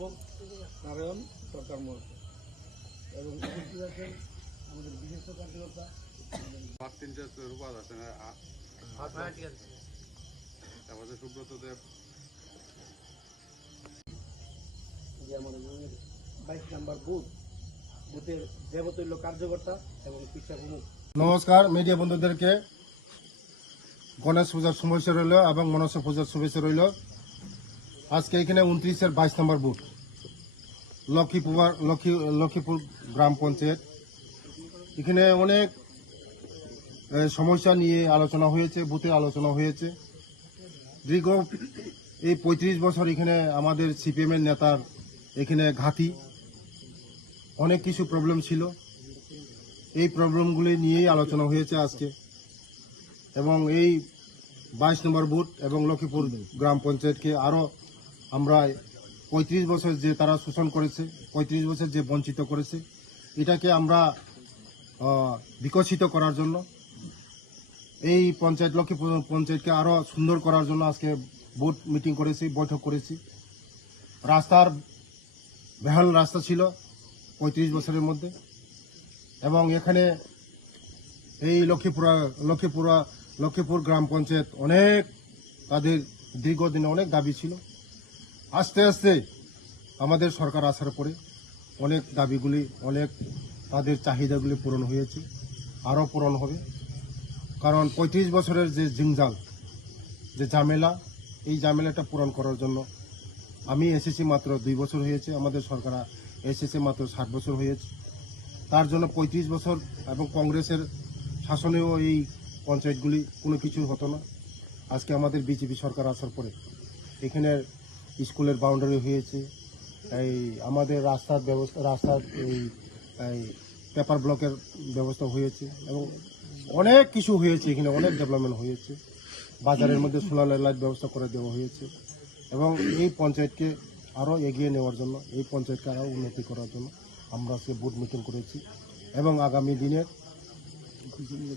অধ্যাপক নারায়ণ সরকার মহাশয় এবং উপস্থিত আছেন আমাদের বিশিষ্ট কার্যকর্তা সুব্রত দেব, যে আমাদের 22 নম্বর বুথের দেবতুল্য কার্যকর্তা এবং শিক্ষা প্রমুখ। নমস্কার মিডিয়া বন্ধুদেরকে গণেশ পূজার শুভেচ্ছা রইল এবং মনসা পূজার শুভেচ্ছা রইল। আজকে এখানে 29-এর 22 নম্বর বুথ লক্ষ্মীপুর গ্রাম পঞ্চায়েত। এখানে অনেক সমস্যা নিয়ে আলোচনা হয়েছে, বুথে আলোচনা হয়েছে। দীর্ঘ এই 35 বছর এখানে আমাদের সিপিএমের নেতার এখানে ঘাঁটি, অনেক কিছু প্রবলেম ছিল। এই প্রবলেমগুলি নিয়েই আলোচনা হয়েছে আজকে। এবং এই 22 নম্বর বুথ এবং লক্ষ্মীপুর গ্রাম পঞ্চায়েতকে আরও আমরা 35 বছর যে তারা শোষণ করেছে, 35 বছর যে বঞ্চিত করেছে, এটাকে আমরা বিকশিত করার জন্য, এই পঞ্চায়েত লক্ষ্মীপুর পঞ্চায়েতকে আরও সুন্দর করার জন্য আজকে বুথ মিটিং করেছি, বৈঠক করেছি। রাস্তার বেহাল রাস্তা ছিল 35 বছরের মধ্যে, এবং এখানে এই লক্ষ্মীপুর গ্রাম পঞ্চায়েত অনেক তাদের দীর্ঘদিনে অনেক দাবি ছিল। আস্তে আস্তে আমাদের সরকার আসার পরে অনেক দাবিগুলি, অনেক তাদের চাহিদাগুলি পূরণ হয়েছে, আরও পূরণ হবে। কারণ 35 বছরের যে জিংজাল, যে ঝামেলা, এই ঝামেলাটা পূরণ করার জন্য আমি এসেছি মাত্র 2 বছর হয়েছে, আমাদের সরকার এসেছে মাত্র 60 বছর হয়েছে। তার জন্য 35 বছর এবং কংগ্রেসের শাসনেও এই পঞ্চায়েতগুলি কোনো কিছু হতো না। আজকে আমাদের বিজেপি সরকার আসার পরে এখানে স্কুলের বাউন্ডারি হয়েছে, এই আমাদের রাস্তার এই পেপার ব্লকের ব্যবস্থা হয়েছে, এবং অনেক কিছু হয়েছে। এখানে অনেক ডেভেলপমেন্ট হয়েছে। বাজারের মধ্যে সোলার লাইট ব্যবস্থা করে দেওয়া হয়েছে, এবং এই পঞ্চায়েতকে আরও এগিয়ে নেওয়ার জন্য, এই পঞ্চায়েতকে আরও উন্নতি করার জন্য আমরা আজকে বুথ মিটিং করেছি। এবং আগামী দিনের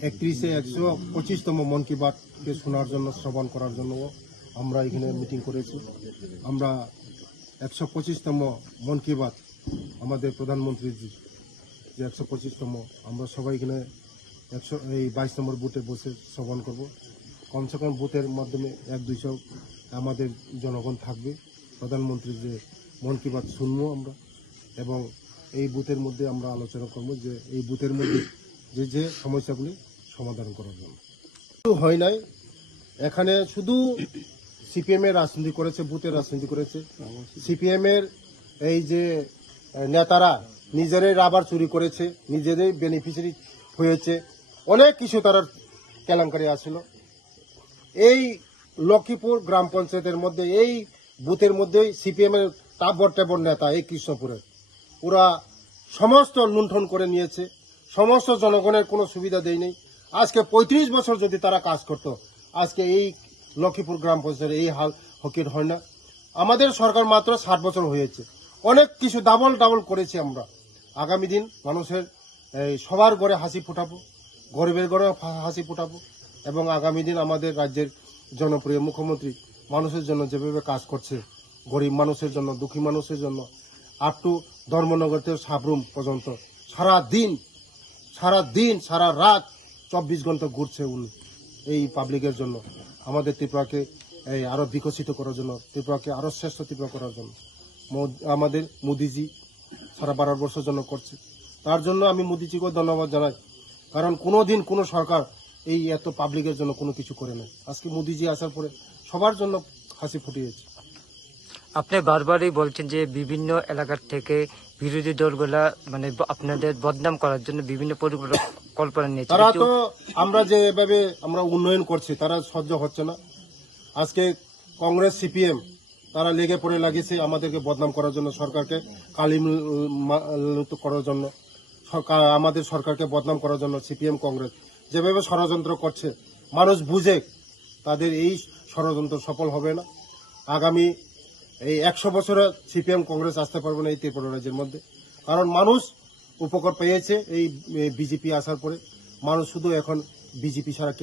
31-এ 125তম মন কি বাতকে শোনার জন্য, শ্রবণ করার জন্য আমরা এখানে মিটিং করেছি। আমরা 125তম মন কি বাত আমাদের প্রধানমন্ত্রীর যে 125তম, আমরা সবাই এখানে এই 22 নম্বর বুথে বসে শ্রবণ করব। কমসে কম বুথের মাধ্যমে 1-200 আমাদের জনগণ থাকবে। প্রধানমন্ত্রীর যে মন কি বাত শুনবো আমরা, এবং এই বুথের মধ্যে আমরা আলোচনা করব যে এই বুথের মধ্যে যে সমস্যাগুলি সমাধান করার জন্য। হয় নাই, এখানে শুধু সিপিএমের রাজনীতি করেছে, বুথের রাজনীতি করেছে। সিপিএমের এই যে নেতারা নিজেরাই রাবার চুরি করেছে, নিজেরাই বেনিফিশিয়ারি হয়েছে, অনেক কিছু তারা কেলেঙ্কারি আসছিল। এই লক্ষ্মীপুর গ্রাম পঞ্চায়েতের মধ্যে, এই বুথের মধ্যেই সিপিএমের টাবর নেতা এই কৃষ্ণপুরের ওরা সমস্ত লুণ্ঠন করে নিয়েছে, সমস্ত জনগণের কোনো সুবিধা দেয়নি। আজকে 35 বছর যদি তারা কাজ করত, আজকে এই লক্ষ্মীপুর গ্রাম পঞ্চায়েতের এই হাল হকির হয় না। আমাদের সরকার মাত্র 60 বছর হয়েছে, অনেক কিছু ডাবল করেছি আমরা। আগামী দিন মানুষের সবার ঘরে হাসি ফোটাবো, গরিবের ঘরে হাসি ফোটাবো, এবং আগামী দিন আমাদের রাজ্যের জনপ্রিয় মুখ্যমন্ত্রী মানুষের জন্য যেভাবে কাজ করছে, গরিব মানুষের জন্য, দুঃখী মানুষের জন্য, আপ টু ধর্মনগর থেকে সাবরুম পর্যন্ত সারা দিন সারা রাত 24 ঘন্টা ঘুরছে উনি এই পাবলিকের জন্য, আমাদের ত্রিপুরাকে আরো বিকশিত করার জন্য, ত্রিপুরাকে আরো শ্রেষ্ঠ ত্রিপুরা করার জন্য আমাদের মোদিজি সারা 12 বছর জন্য করছে। তার জন্য আমি মোদিজিকেও ধন্যবাদ জানাই, কারণ কোনোদিন কোনো সরকার এই এত পাবলিকের জন্য কোনো কিছু করে না। আজকে মোদিজি আসার পরে সবার জন্য হাসি ফুটিয়েছে। আপনি বারবারই বলছেন যে বিভিন্ন এলাকার থেকে বিরোধী দলগুলা মানে আপনাদের বদনাম করার জন্য বিভিন্ন পরিকল্পনা নিয়েছে। তারা তো আমরা যে এভাবে আমরা উন্নয়ন করছি তারা সহ্য হচ্ছে না। আজকে কংগ্রেস সিপিএম তারা লেগে পড়ে লাগিয়েছে আমাদেরকে বদনাম করার জন্য, সরকারকে কালিমুক্ত করার জন্য, আমাদের সরকারকে বদনাম করার জন্য সিপিএম কংগ্রেস যেভাবে ষড়যন্ত্র করছে, মানুষ বুঝে তাদের এই ষড়যন্ত্র সফল হবে না। আগামী এই 100 বছরে সিপিএম কংগ্রেস আসতে পারবে না এই ত্রিপুরা রাজ্যের মধ্যে, কারণ মানুষ উপকার পেয়েছে এই বিজেপি আসার পরে। মানুষ শুধু এখন বিজেপি ছাড়া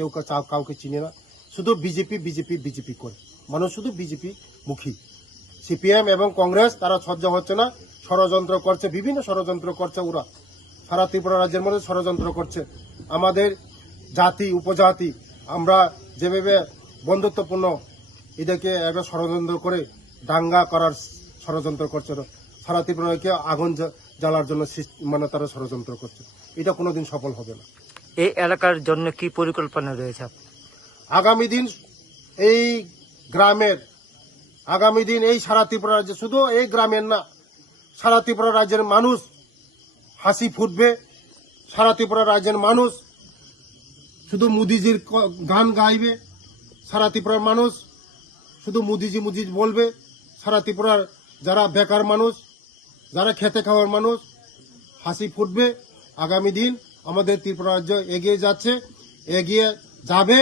কাউকে চিনে না, শুধু বিজেপি করে, মানুষ শুধু বিজেপি মুখী। সিপিএম এবং কংগ্রেস তারা সহ্য হচ্ছে না, ষড়যন্ত্র করছে, বিভিন্ন ষড়যন্ত্র করছে ওরা, সারা ত্রিপুরা রাজ্যের মধ্যে ষড়যন্ত্র করছে। আমাদের জাতি উপজাতি আমরা যেভাবে বন্ধুত্বপূর্ণ এদেরকে একটা ষড়যন্ত্র করে দাঙ্গা করার ষড়যন্ত্র করছে, সারা ত্রিপুরাকে আগুন জ্বালার জন্য মানে তারা ষড়যন্ত্র করছে। এটা কোনোদিন সফল হবে না। এই এলাকার জন্য কি পরিকল্পনা রয়েছে? আগামী দিন এই গ্রামের, আগামী দিন এই সারা ত্রিপুরা রাজ্যে, শুধু এই গ্রামের না, সারা ত্রিপুরা রাজ্যের মানুষ হাসি ফুটবে। সারা ত্রিপুরা রাজ্যের মানুষ শুধু মোদিজির গান গাইবে। সারা ত্রিপুরার মানুষ শুধু মোদিজি মোদিজি বলবে। সারা ত্রিপুরার যারা বেকার মানুষ, যারা খেতে খাওয়ার মানুষ হাসি ফুটবে। আগামী দিন আমাদের ত্রিপুরা রাজ্য এগিয়ে যাচ্ছে, এগিয়ে যাবে,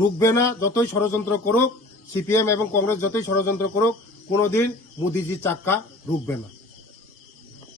রুখবে না। যতই ষড়যন্ত্র করুক সিপিএম এবং কংগ্রেস, যতই ষড়যন্ত্র করুক, কোনোদিন মোদিজির চাক্কা রুখবে না।